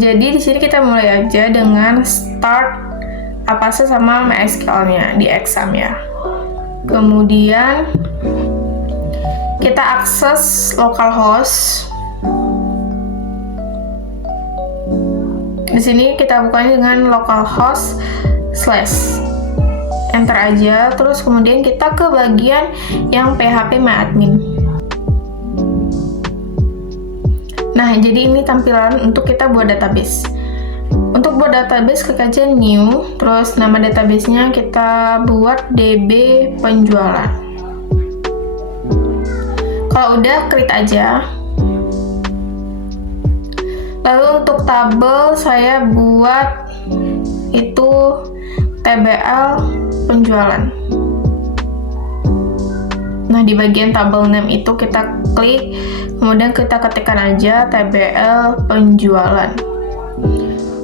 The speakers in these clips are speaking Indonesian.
jadi di sini kita mulai aja dengan start apa sih sama MySQL-nya di exam ya. Kemudian kita akses localhost. Di sini kita bukanya dengan localhost / enter aja, terus kemudian kita ke bagian yang php-myadmin. Nah, jadi ini tampilan untuk kita buat database. Untuk buat database, klik aja new, terus nama databasenya kita buat DB penjualan. Kalau udah, create aja. Lalu untuk tabel saya buat itu TBL penjualan. Nah, di bagian tabel name itu kita klik, kemudian kita ketikkan aja TBL penjualan.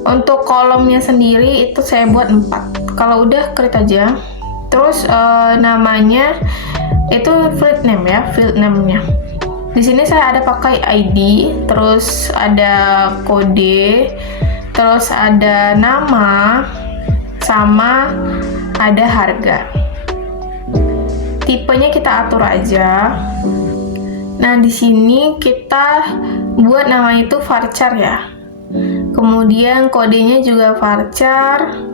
Untuk kolomnya sendiri itu saya buat 4. Kalau udah, create aja. Terus namanya itu field name ya, field name-nya. Di sini saya ada pakai ID, terus ada kode, terus ada nama, sama ada harga. Tipenya kita atur aja. Nah, di sini kita buat nama itu varchar ya. Kemudian kodenya juga varchar.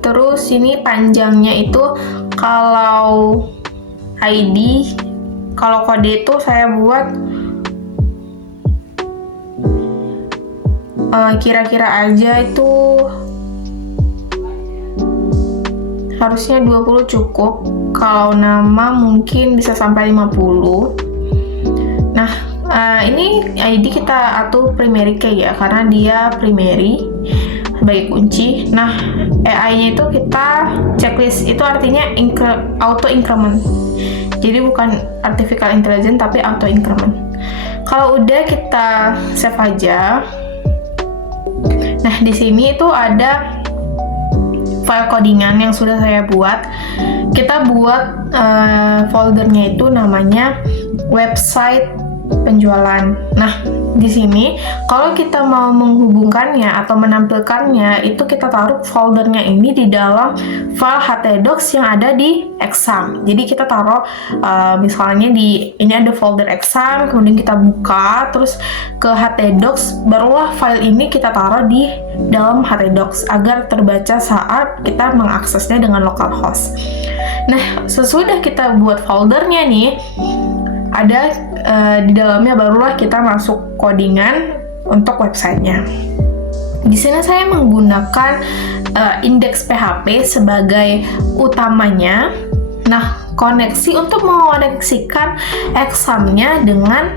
Terus ini panjangnya itu kalau ID, kalau kode itu saya buat kira-kira aja itu harusnya 20 cukup. Kalau nama mungkin bisa sampai 50. Nah, ini ID kita atur primary key ya, karena dia primary sebagai kunci. Nah, AI-nya itu kita checklist, itu artinya auto increment. Jadi bukan artificial intelligence tapi auto increment. Kalau udah, kita save aja. Nah, di sini itu ada file codingan yang sudah saya buat. Kita buat foldernya itu namanya website penjualan. Nah, di sini kalau kita mau menghubungkannya atau menampilkannya, itu kita taruh foldernya ini di dalam file htdocs yang ada di exam. Jadi kita taruh misalnya ini ada folder exam, kemudian kita buka terus ke htdocs, barulah file ini kita taruh di dalam htdocs agar terbaca saat kita mengaksesnya dengan localhost. Nah, sesudah kita buat foldernya nih, ada di dalamnya, barulah kita masuk codingan untuk websitenya. Di sini saya menggunakan index PHP sebagai utamanya. Nah, koneksi untuk mengoneksikan examnya dengan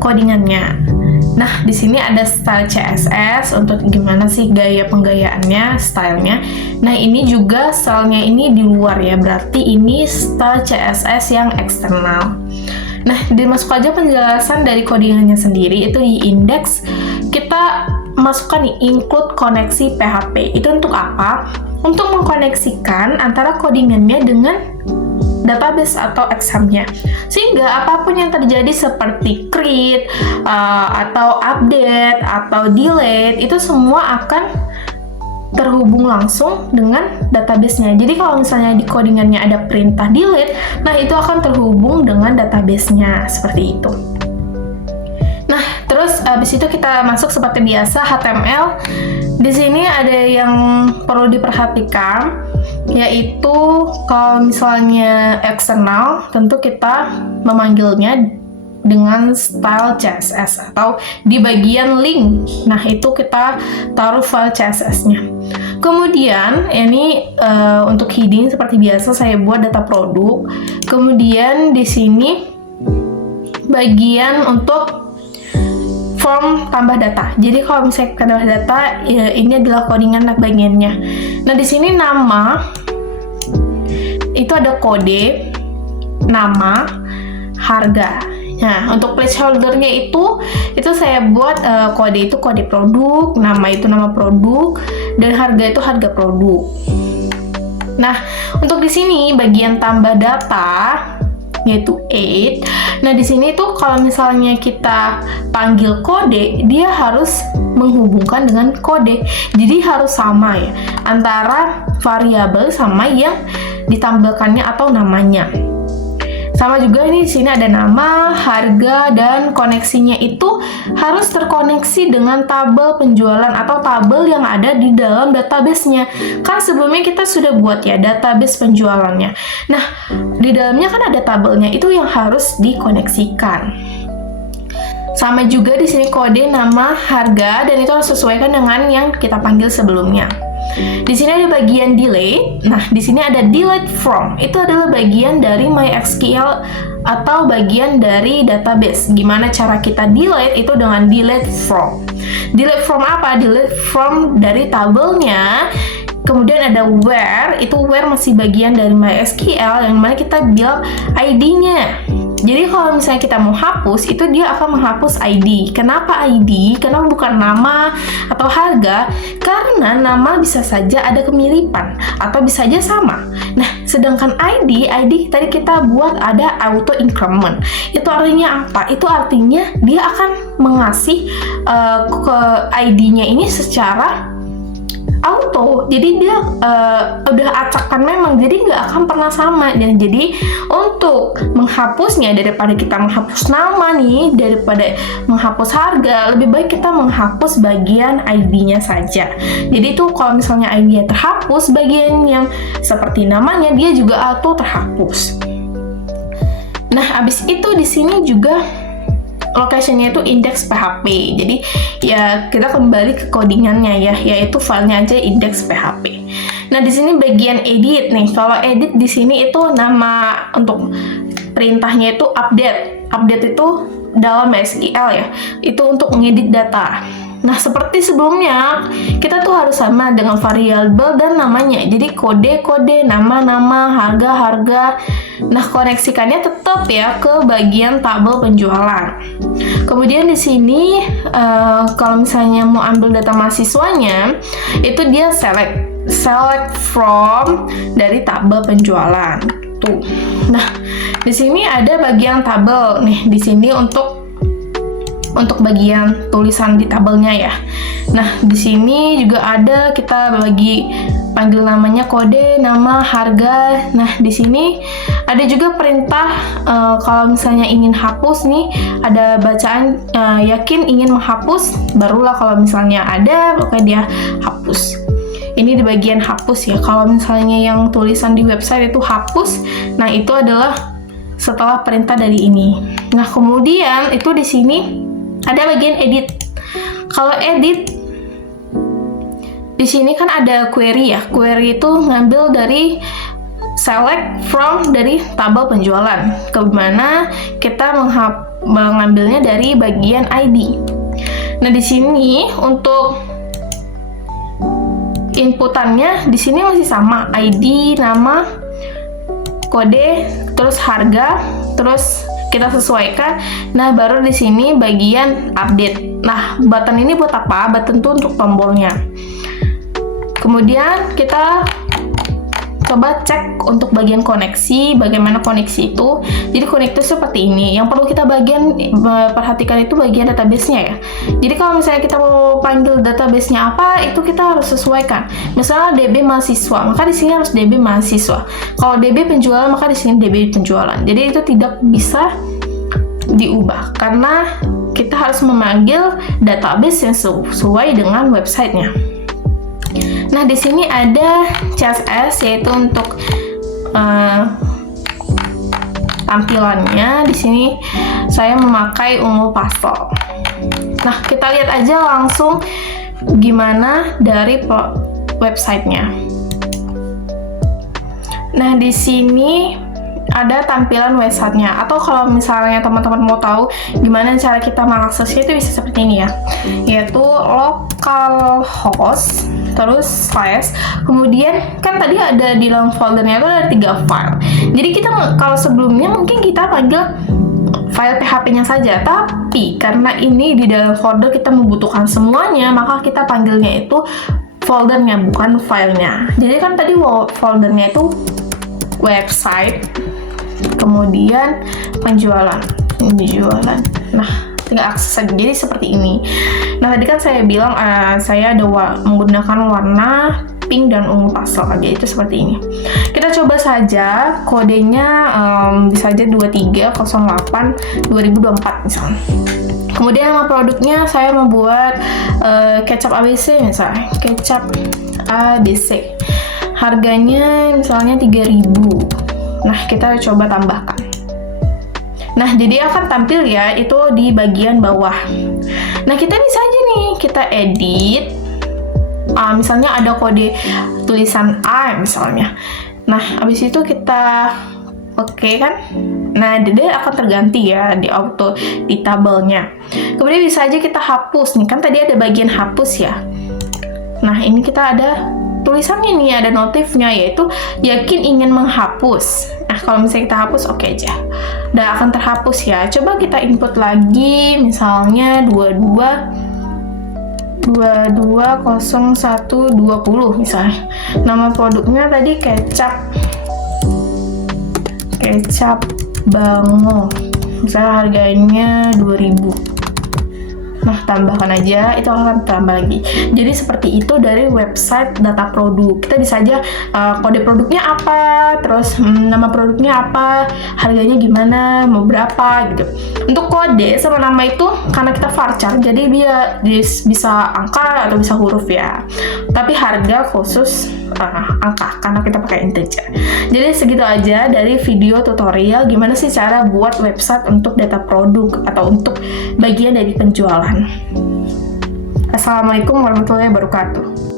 codingannya. Nah, di sini ada style CSS untuk gimana sih gaya penggayaannya, stylenya. Nah, ini juga stylenya ini di luar ya, berarti ini style CSS yang eksternal. Nah, dimasuk aja penjelasan dari codingannya sendiri, itu di index kita masukkan nih include koneksi PHP. Itu untuk apa? Untuk mengkoneksikan antara codingannya dengan database atau examnya, sehingga apapun yang terjadi seperti create atau update atau delete itu semua akan terhubung langsung dengan database-nya. Jadi kalau misalnya di codingannya ada perintah delete, nah itu akan terhubung dengan database-nya, seperti itu. Nah, terus abis itu kita masuk seperti biasa HTML. Di sini ada yang perlu diperhatikan, yaitu kalau misalnya eksternal, tentu kita memanggilnya dengan style CSS atau di bagian link. Nah, itu kita taruh file CSS-nya. Kemudian ini untuk heading seperti biasa saya buat data produk. Kemudian di sini bagian untuk form tambah data. Jadi kalau misalnya tambah data, ya, ini adalah codingan bagiannya. Nah, di sini nama itu ada kode, nama, harga. Nah, untuk placeholder-nya itu saya buat kode itu kode produk, nama itu nama produk, dan harga itu harga produk. Nah, untuk di sini bagian tambah data yaitu 8. Nah, di sini tuh kalau misalnya kita panggil kode, dia harus menghubungkan dengan kode. Jadi harus sama ya antara variabel sama yang ditampilkannya atau namanya. Sama juga ini di sini ada nama, harga, dan koneksinya itu harus terkoneksi dengan tabel penjualan atau tabel yang ada di dalam database-nya. Kan sebelumnya kita sudah buat ya database penjualannya. Nah, di dalamnya kan ada tabelnya, itu yang harus dikoneksikan. Sama juga di sini kode, nama, harga, dan itu harus sesuaikan dengan yang kita panggil sebelumnya. Di sini ada bagian delete. Nah, di sini ada delete from. Itu adalah bagian dari MySQL atau bagian dari database. Gimana cara kita delete? Itu dengan delete from. Delete from apa? Delete from dari tabelnya. Kemudian ada where. Itu where masih bagian dari MySQL yang mana kita bilang ID-nya. Jadi kalau misalnya kita mau hapus, itu dia akan menghapus ID. Kenapa ID? Kenapa bukan nama atau harga? Karena nama bisa saja ada kemiripan atau bisa saja sama. Nah, sedangkan ID tadi kita buat ada auto increment. Itu artinya apa? Itu artinya dia akan mengasih ke ID-nya ini secara auto, jadi dia udah acakkan memang, jadi nggak akan pernah sama. Dan jadi untuk menghapusnya, daripada kita menghapus nama nih, daripada menghapus harga, lebih baik kita menghapus bagian ID-nya saja. Jadi itu kalau misalnya ID-nya terhapus, bagian yang seperti namanya dia juga auto terhapus. Nah, abis itu di sini juga location-nya itu index PHP. Jadi ya kita kembali ke codingannya ya, yaitu filenya aja index PHP. Nah, di sini bagian edit nih. Kalau edit di sini itu nama untuk perintahnya itu update. Update itu dalam MySQL ya. Itu untuk mengedit data. Nah, seperti sebelumnya, kita tuh harus sama dengan variabel dan namanya. Jadi kode-kode, nama-nama, harga-harga. Nah, koneksikannya tetap ya ke bagian tabel penjualan. Kemudian di sini, kalau misalnya mau ambil data mahasiswanya, itu dia select from dari tabel penjualan. Tuh. Nah, di sini ada bagian tabel nih. Di sini untuk bagian tulisan di tabelnya ya. Nah, di sini juga ada kita bagi panggil namanya kode, nama, harga. Nah, di sini ada juga perintah kalau misalnya ingin hapus nih, ada bacaan yakin ingin menghapus, barulah kalau misalnya ada, maka dia hapus. Ini di bagian hapus ya. Kalau misalnya yang tulisan di website itu hapus, nah itu adalah setelah perintah dari ini. Nah, kemudian itu di sini ada bagian edit. Kalau edit di sini kan ada query ya. Query itu ngambil dari select from dari tabel penjualan, ke mana kita mengambilnya dari bagian ID. Nah, di sini untuk inputannya di sini masih sama, ID, nama, kode, terus harga, terus kita sesuaikan. Nah, baru di sini bagian update. Nah, button ini buat apa? Button itu untuk tombolnya. Kemudian kita coba cek untuk bagian koneksi, bagaimana koneksi itu. Jadi koneksi seperti ini. Yang perlu kita perhatikan itu bagian database-nya ya. Jadi kalau misalnya kita mau panggil database-nya apa, itu kita harus sesuaikan. Misalnya DB mahasiswa, maka di sini harus DB mahasiswa. Kalau DB penjualan, maka di sini DB penjualan. Jadi itu tidak bisa diubah karena kita harus memanggil database yang sesuai dengan websitenya. Nah, di sini ada CSS, yaitu untuk tampilannya. Di sini saya memakai ungu pastel. Nah, kita lihat aja langsung gimana dari websitenya. Nah, di sini ada tampilan websitenya. Atau kalau misalnya teman-teman mau tahu gimana cara kita mengaksesnya, itu bisa seperti ini ya, yaitu localhost terus slash, kemudian kan tadi ada di dalam foldernya itu ada 3 file. Jadi kita kalau sebelumnya mungkin kita panggil file PHP-nya saja, tapi karena ini di dalam folder kita membutuhkan semuanya, maka kita panggilnya itu foldernya, bukan filenya. Jadi kan tadi foldernya itu website, kemudian penjualan. Nah, tinggal akses saja. Jadi seperti ini. Nah, tadi kan saya bilang saya ada menggunakan warna pink dan ungu pastel, jadi itu seperti ini. Kita coba saja kodenya, bisa aja 2308-2024 misalnya. Kemudian nama produknya saya membuat kecap ABC misalnya, kecap ABC. Harganya misalnya 3.000. Nah, kita coba tambahkan. Nah, jadi akan tampil ya itu di bagian bawah. Nah, kita bisa aja nih kita edit. Misalnya ada kode tulisan A misalnya. Nah, habis itu kita oke kan? Nah, dia akan terganti ya di auto di tabelnya. Kemudian bisa aja kita hapus nih, kan tadi ada bagian hapus ya. Nah, ini kita ada tulisannya nih, ada notifnya yaitu yakin ingin menghapus. Nah, kalau misalnya kita hapus oke aja. Udah akan terhapus ya. Coba kita input lagi misalnya 220120 misalnya. Nama produknya tadi kecap Bango. Misalnya harganya 2.000. Nah, tambahkan aja, itu akan tambah lagi. Jadi seperti itu dari website data produk. Kita bisa aja kode produknya apa, terus nama produknya apa, harganya gimana, mau berapa gitu. Untuk kode sama nama itu karena kita varchar, jadi dia bisa angka atau bisa huruf ya. Tapi harga khusus angka karena kita pakai integer. Jadi segitu aja dari video tutorial gimana sih cara buat website untuk data produk atau untuk bagian dari penjualan. Assalamualaikum warahmatullahi wabarakatuh.